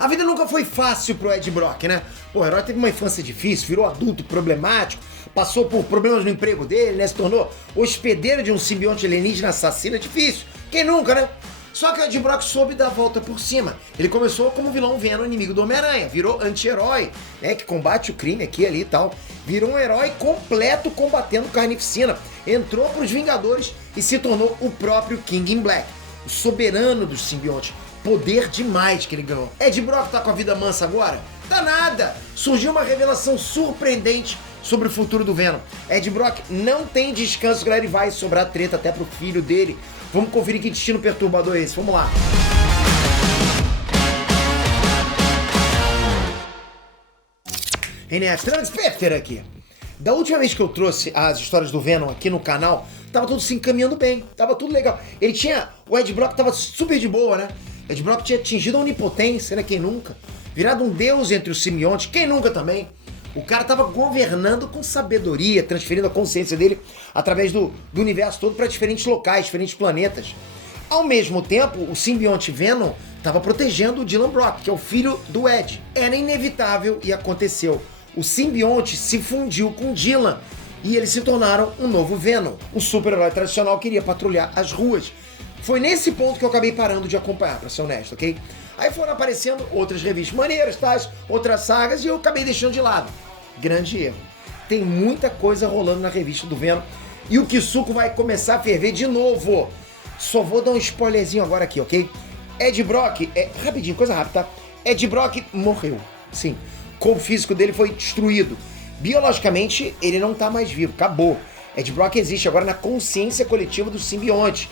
A vida nunca foi fácil pro Ed Brock, né? Pô, o herói teve uma infância difícil, virou adulto problemático, passou por problemas no emprego dele, né? Se tornou hospedeiro de um simbionte alienígena assassino, é difícil. Quem nunca, né? Só que o Ed Brock soube dar a volta por cima. Ele começou como vilão Venom, inimigo do Homem-Aranha, virou anti-herói, né? Que combate o crime aqui, ali e tal. Virou um herói completo combatendo carnificina. Entrou pros Vingadores e se tornou o próprio King in Black, o soberano dos simbiontes. Poder demais que ele ganhou. Ed Brock tá com a vida mansa agora? Tá nada! Surgiu uma revelação surpreendente sobre o futuro do Venom. Ed Brock não tem descanso, galera, e vai sobrar treta até pro filho dele. Vamos conferir que destino perturbador é esse. Vamos lá. Enes Transpefter aqui. Da última vez que eu trouxe as histórias do Venom aqui no canal, tava tudo se encaminhando bem, tava tudo legal. O Ed Brock tava super de boa, né? Ed Brock tinha atingido a onipotência, né? Quem nunca? Virado um deus entre os simbiontes, quem nunca também? O cara tava governando com sabedoria, transferindo a consciência dele através do universo todo para diferentes locais, diferentes planetas. Ao mesmo tempo, o simbionte Venom tava protegendo o Dylan Brock, que é o filho do Ed. Era inevitável e aconteceu. O simbionte se fundiu com Dylan e eles se tornaram um novo Venom. O super-herói tradicional queria patrulhar as ruas. Foi nesse ponto que eu acabei parando de acompanhar, pra ser honesto, ok? Aí foram aparecendo outras revistas maneiras, tais, outras sagas, e eu acabei deixando de lado. Grande erro. Tem muita coisa rolando na revista do Venom e o Kisuko vai começar a ferver de novo. Só vou dar um spoilerzinho agora aqui, ok? Ed Brock, rapidinho, coisa rápida, tá? Ed Brock morreu, sim. O corpo físico dele foi destruído. Biologicamente, ele não tá mais vivo, acabou. Ed Brock existe agora na consciência coletiva do simbionte.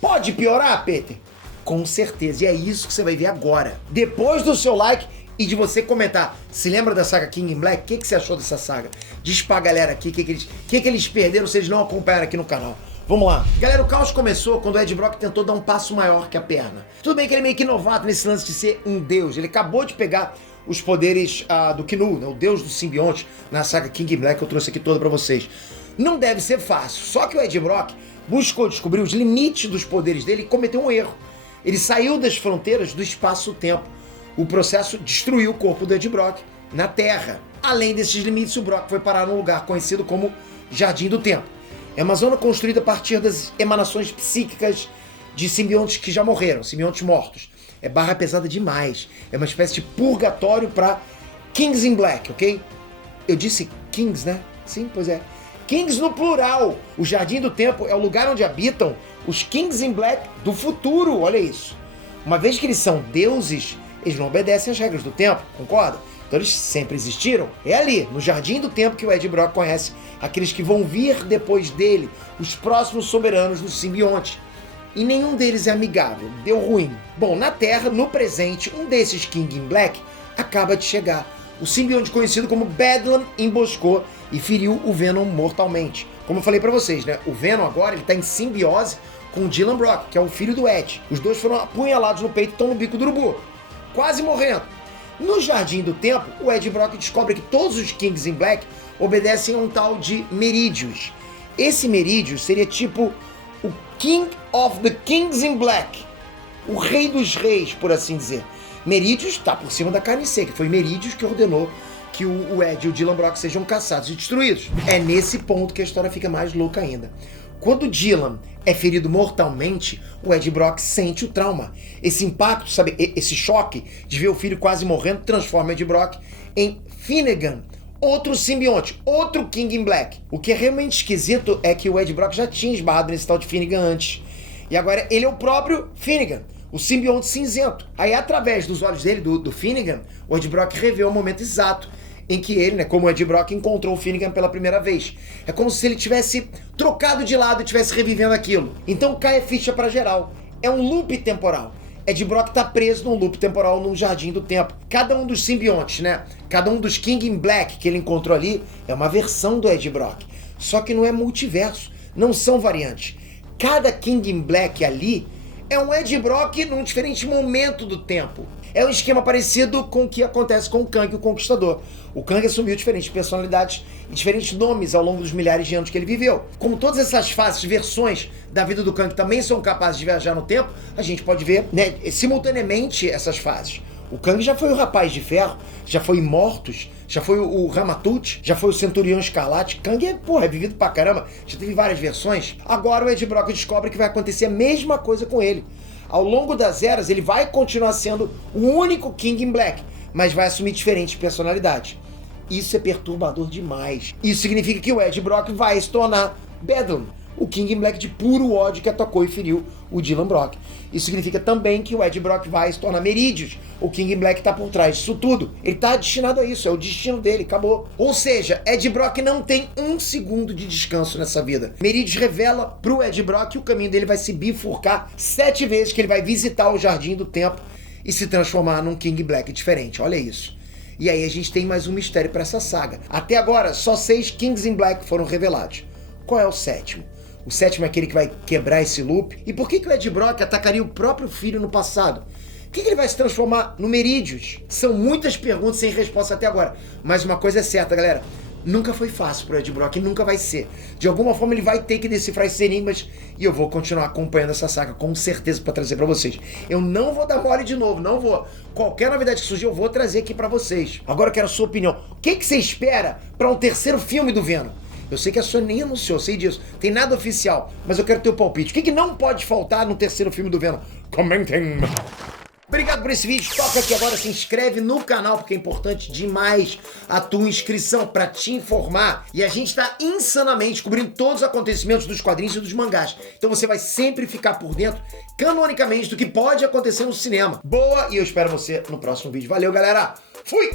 Pode piorar, Peter? Com certeza, e é isso que você vai ver agora. Depois do seu like e de você comentar, se lembra da saga King in Black? O que você achou dessa saga? Diz pra galera aqui o que eles perderam se eles não acompanharam aqui no canal. Vamos lá. Galera, o caos começou quando o Ed Brock tentou dar um passo maior que a perna. Tudo bem que ele é meio que novato nesse lance de ser um deus. Ele acabou de pegar os poderes do Knu, né, o deus do simbionte, na saga King in Black, que eu trouxe aqui toda pra vocês. Não deve ser fácil, só que o Ed Brock buscou descobrir os limites dos poderes dele e cometeu um erro. Ele saiu das fronteiras do espaço-tempo. O processo destruiu o corpo do Ed Brock na Terra. Além desses limites, o Brock foi parar num lugar conhecido como Jardim do Tempo. É uma zona construída a partir das emanações psíquicas de simbiontes que já morreram, simbiontes mortos. É barra pesada demais. É uma espécie de purgatório para Kings in Black, ok? Eu disse Kings, né? Sim, pois é. Kings no plural. O Jardim do Tempo é o lugar onde habitam os Kings in Black do futuro, olha isso. Uma vez que eles são deuses, eles não obedecem às regras do tempo, concorda? Então eles sempre existiram. É ali, no Jardim do Tempo, que o Ed Brock conhece aqueles que vão vir depois dele, os próximos soberanos do simbionte. E nenhum deles é amigável, deu ruim. Bom, na Terra, no presente, um desses King in Black acaba de chegar. O simbionte conhecido como Bedlam emboscou e feriu o Venom mortalmente. Como eu falei pra vocês, né? O Venom agora ele tá em simbiose com o Dylan Brock, que é o filho do Ed. Os dois foram apunhalados no peito e estão no bico do urubu, quase morrendo. No Jardim do Tempo, o Ed Brock descobre que todos os Kings in Black obedecem a um tal de Meridius. Esse Meridius seria tipo o King of the Kings in Black, o rei dos reis, por assim dizer. Meridius está por cima da carne seca, foi Meridius que ordenou que o Ed e o Dylan Brock sejam caçados e destruídos. É nesse ponto que a história fica mais louca ainda. Quando Dylan é ferido mortalmente, o Ed Brock sente o trauma. Esse impacto, sabe, esse choque de ver o filho quase morrendo, transforma o Ed Brock em Finnegan, outro simbionte, outro King in Black. O que é realmente esquisito é que o Ed Brock já tinha esbarrado nesse tal de Finnegan antes. E agora ele é o próprio Finnegan, o simbionte cinzento. Aí, através dos olhos dele, do Finnegan, o Ed Brock revê o momento exato em que ele, né, como o Ed Brock, encontrou o Finnegan pela primeira vez. É como se ele tivesse trocado de lado e tivesse revivendo aquilo. Então cai a ficha pra geral. É um loop temporal. Ed Brock tá preso num loop temporal num Jardim do Tempo. Cada um dos simbiontes, né? Cada um dos King in Black que ele encontrou ali é uma versão do Ed Brock. Só que não é multiverso. Não são variantes. Cada King in Black ali é um Ed Brock num diferente momento do tempo. É um esquema parecido com o que acontece com o Kang, o Conquistador. O Kang assumiu diferentes personalidades e diferentes nomes ao longo dos milhares de anos que ele viveu. Como todas essas fases, versões da vida do Kang também são capazes de viajar no tempo, a gente pode ver, né, simultaneamente essas fases. O Kang já foi o Rapaz de Ferro, já foi Mortos, já foi o Ramatut, já foi o Centurião Escarlate. Kang é vivido pra caramba, já teve várias versões. Agora o Ed Brock descobre que vai acontecer a mesma coisa com ele. Ao longo das eras, ele vai continuar sendo o único King in Black, mas vai assumir diferentes personalidades. Isso é perturbador demais. Isso significa que o Ed Brock vai se tornar Bedlam, o King in Black de puro ódio que atacou e feriu o Dylan Brock. Isso significa também que o Ed Brock vai se tornar Meridius, o King in Black tá por trás disso tudo. Ele tá destinado a isso, é o destino dele, acabou. Ou seja, Ed Brock não tem um segundo de descanso nessa vida. Meridius revela pro Ed Brock que o caminho dele vai se bifurcar 7 vezes, que ele vai visitar o Jardim do Tempo e se transformar num King Black diferente, olha isso. E aí a gente tem mais um mistério para essa saga. Até agora, só 6 Kings in Black foram revelados. Qual é o sétimo? O sétimo é aquele que vai quebrar esse loop. E por que o Ed Brock atacaria o próprio filho no passado? Por que ele vai se transformar no Meridius? São muitas perguntas sem resposta até agora. Mas uma coisa é certa, galera. Nunca foi fácil pro Ed Brock e nunca vai ser. De alguma forma ele vai ter que decifrar esses enigmas e eu vou continuar acompanhando essa saga com certeza para trazer para vocês. Eu não vou dar mole de novo, não vou. Qualquer novidade que surgir eu vou trazer aqui para vocês. Agora eu quero a sua opinião. O que você espera para um terceiro filme do Venom? Eu sei que a Sony nem anunciou, sei disso. Tem nada oficial, mas eu quero ter o palpite. O que não pode faltar no terceiro filme do Venom? Comentem! Obrigado por esse vídeo. Toca aqui agora, se inscreve no canal, porque é importante demais a tua inscrição para te informar. E a gente está insanamente cobrindo todos os acontecimentos dos quadrinhos e dos mangás. Então você vai sempre ficar por dentro, canonicamente, do que pode acontecer no cinema. Boa, e eu espero você no próximo vídeo. Valeu, galera! Fui!